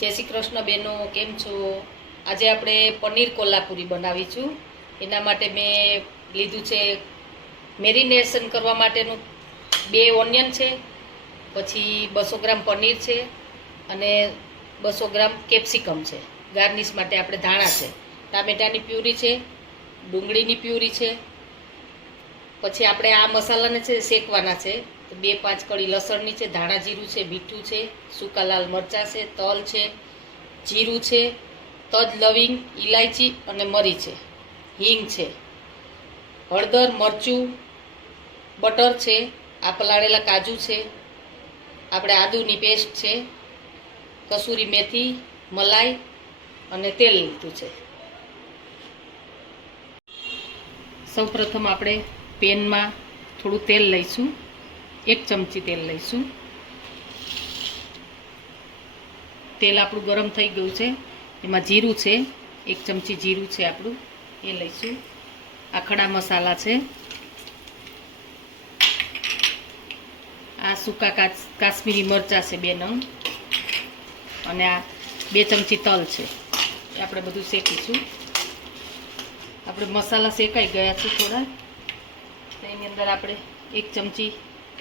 जय श्री कृष्ण बेनो केम छो। आज આપણે પનીર કોલ્હાપુરી બનાવીશું। એના માટે મેં લીધું છે મેરિનેશન કરવા માટેનું 2 ઓનિયન છે, પછી 200 ગ્રામ પનીર છે અને 200 ગ્રામ કેપ્સિકમ છે। ગાર્નિશ માટે આપણે ધાણા છે, ટામેટાની પ્યુરી છે, ડુંગળીની પ્યુરી છે। પછી આપણે આ મસાલાને છે શેકવાના છે। 2-5 કળી લસણની છે, ધાણા જીરું છે, મીઠું છે, સૂકા લાલ મરચાં છે, તલ છે, જીરું છે, તજ લવિંગ ઇલાયચી અને મરી છે, હિંગ છે, હળદર મરચું બટર છે, આ પલાળેલા કાજુ છે, આપણે આદુની પેસ્ટ છે, કસૂરી મેથી મલાઈ અને તેલ લીધું છે। સૌપ્રથમ આપણે પેનમાં થોડું તેલ લઈશું, 1 ચમચી તેલ લઈશું। તેલ આપણું ગરમ થઈ ગયું છે, એમાં જીરું છે, 1 ચમચી જીરું છે આપણું, એ લઈશું। આ ખડા મસાલા છે, આ સૂકા કાશ્મીરી મરચાં છે 2 નંગ, અને આ 2 ચમચી તલ છે। એ આપણે બધું શેકીશું। આપણે મસાલા શેકાઈ ગયા છે થોડા, તો એની અંદર આપણે 1 ચમચી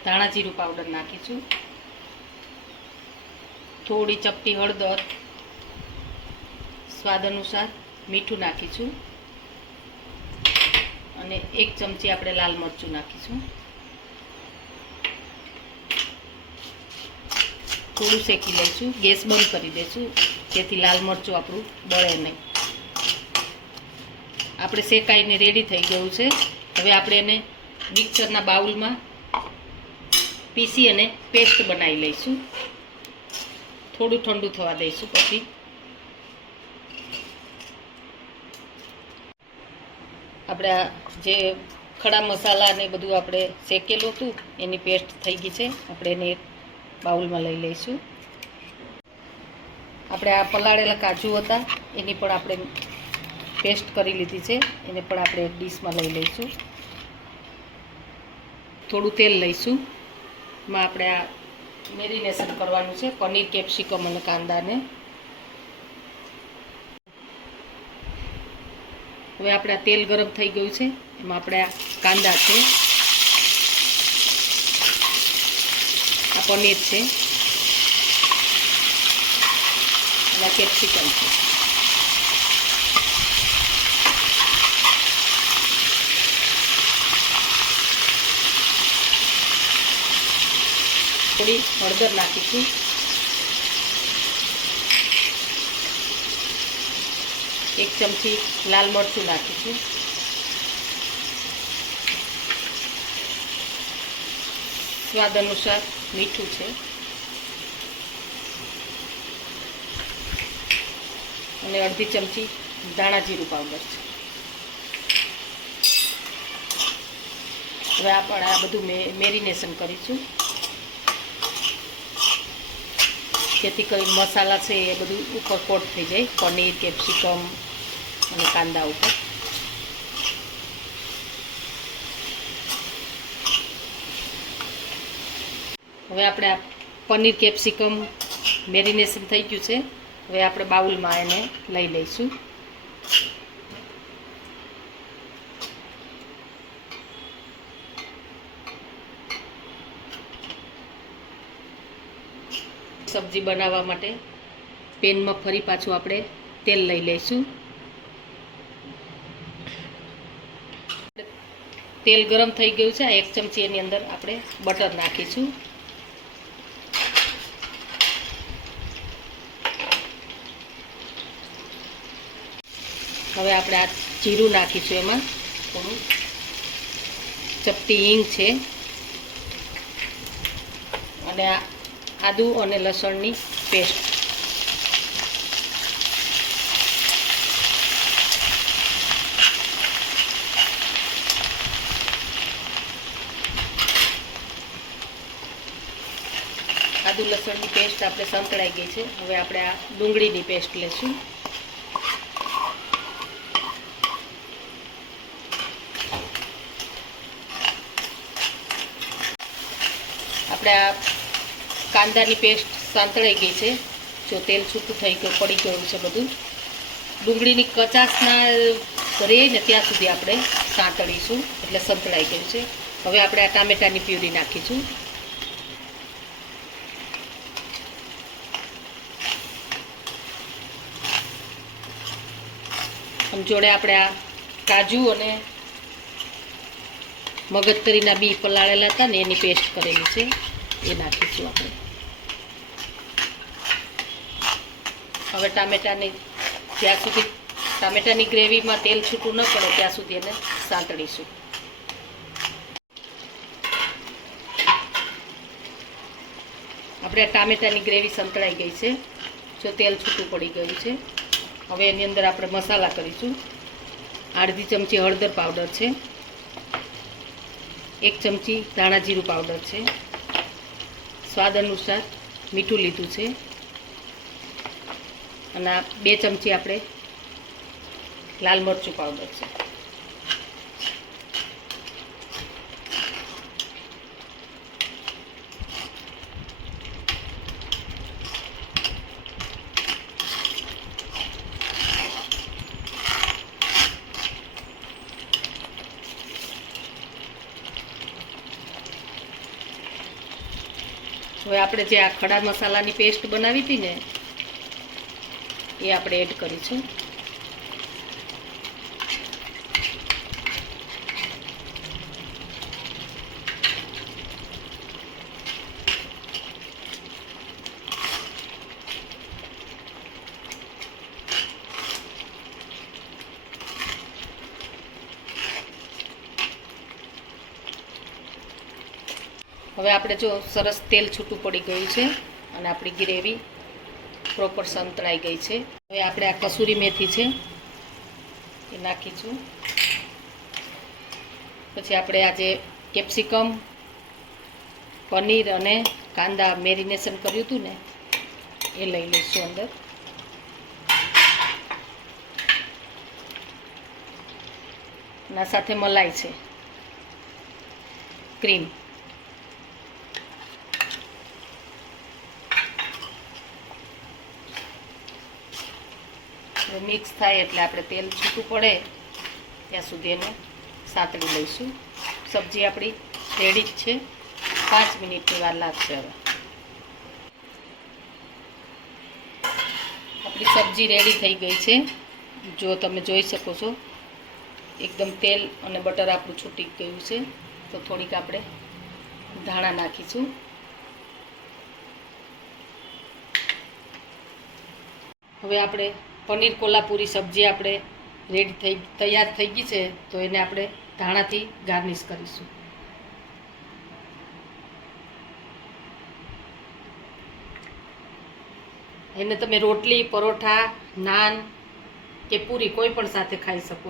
ધાણા જીરું પાવડર નાખીશું, થોડી ચપટી હળદર, સ્વાદ અનુસાર મીઠું નાખીશું અને 1 ચમચી આપણે લાલ મરચું નાખીશું। થોડું શેકી લઈશું, ગેસ બંધ કરી દઈશું જેથી લાલ મરચું આપણું બળે નહીં। આપણે શેકાઈને રેડી થઈ ગયું છે। હવે આપણે એને મિક્સરના બાઉલમાં પીસી અને પેસ્ટ બનાવી લઈશું। થોડું ઠંડુ થવા દઈશું। પછી આપણે જે ખડા મસાલા ને બધું આપણે શેકેલું હતું એની પેસ્ટ થઈ ગઈ છે, આપણે એને એક બાઉલમાં લઈ લઈશું। આપણે આ પલાળેલા કાજુ હતા એની પણ આપણે પેસ્ટ કરી લીધી છે, એને પણ આપણે એક ડીશમાં લઈ લઈશું। થોડું તેલ લઈશું, એમાં આપણે આ મેરિનેશન કરવાનું છે પનીર કેપ્સિકમ અને કાંદાને। હવે આપણે આ તેલ ગરમ થઈ ગયું છે, એમાં આપણે આ કાંદા છે, આ પનીર છે અને આ કેપ્સિકમ છે। થોડી હળદર નાખીશું, 1 ચમચી લાલ મરચું નાખીશું, સ્વાદ અનુસાર મીઠું છે અને અડધી ચમચી ધાણા જીરું પાવડર છે। હવે આપણે આ બધું મેરિનેશન કરીશું જેથી કરીને મસાલા છે એ બધું ઉપર કોટ થઈ જાય, પનીર કેપ્સિકમ અને કાંદા ઉપર। હવે આપણે આ પનીર કેપ્સિકમ મેરિનેશન થઈ ગયું છે। હવે આપણે બાઉલમાં એને લઈ લઈશું। સબ્જી બનાવવા માટે પેનમાં ફરી પાછું આપણે તેલ લઈ લઈશું। તેલ ગરમ થઈ ગયું છે, 1 ચમચી એની અંદર આપણે બટર નાખીશું। હવે આપણે આ જીરું નાખીશું, એમાં થોડું ચપટી હિંગ છે અને આ આદુ અને લસણની પેસ્ટ। આદુ લસણની પેસ્ટ આપણે સંતળાઈ ગઈ છે। હવે આપણે આ ડુંગળીની પેસ્ટ લેશું। આપણે આ કાંદાની પેસ્ટ સાંતળાઈ ગઈ છે, જો તેલ છૂટું થઈ ગયું, પડી ગયું છે બધું. ડુંગળીની કચાશના રહે ને ત્યાં સુધી આપણે સાંતળીશું, એટલે સંતળાઈ ગયું છે. હવે આપણે આ ટામેટાની પ્યુરી નાખીશું. અને જોડે આપણે આ કાજુ અને મગજતરીના બી પલાળેલા હતા ને એની પેસ્ટ કરેલી છે એ નાખીશું આપણે. હવે ટામેટાની જ્યાં સુધી ટામેટાની ગ્રેવીમાં તેલ છૂટું ન પડે ત્યાં સુધી એને સાંતળીશું. આપણે ટામેટાની ગ્રેવી સંતળાઈ ગઈ છે, જો તેલ છૂટું પડી ગયું છે. હવે એની અંદર આપણે મસાલા કરીશું. અડધી ચમચી હળદર પાવડર છે, 1 ચમચી ધાણા જીરું પાવડર છે, સ્વાદ અનુસાર મીઠું લીધું છે, અને 2 ચમચી આપણે લાલ મરચું પાવડર છે. હવે આપણે જે આ ખડા મસાલાની પેસ્ટ બનાવી હતી ને એ આપણે એડ કરીશું. હવે આપણે જો સરસ તેલ છૂટું પડી ગયું છે અને આપણી ગ્રેવી પ્રોપર સંતળાઈ ગઈ છે. હવે આપણે આ કસૂરી મેથી છે એ નાખીશું. પછી આપણે આ જે કેપ્સિકમ, પનીર અને કાંદા મેરિનેશન કર્યું હતું ને એ લઈ લઈશું અંદર. ના સાથે મલાઈ છે, ક્રીમ. મિક્સ થાય એટલે આપણે તેલ છૂટું પડે ત્યાં સુધી એને સાંતળી લઈશું. સબ્જી આપણી રેડી જ છે, 5 મિનિટની વાર લાગશે. હવે આપણી સબ્જી રેડી થઈ ગઈ છે, જો તમે જોઈ શકો છો. એકદમ તેલ અને બટર આપણું છૂટી ગયું છે. તો થોડીક આપણે ધાણા નાખીશું. હવે આપણે પનીર કોલ્હાપુરી સબ્જી આપણે તૈયાર થઈ ગઈ છે, તો એને આપણે ધાણાથી ગાર્નિશ કરીશું. એને તમે રોટલી, પરોઠા, નાન કે પૂરી કોઈ પણ સાથે ખાઈ શકો.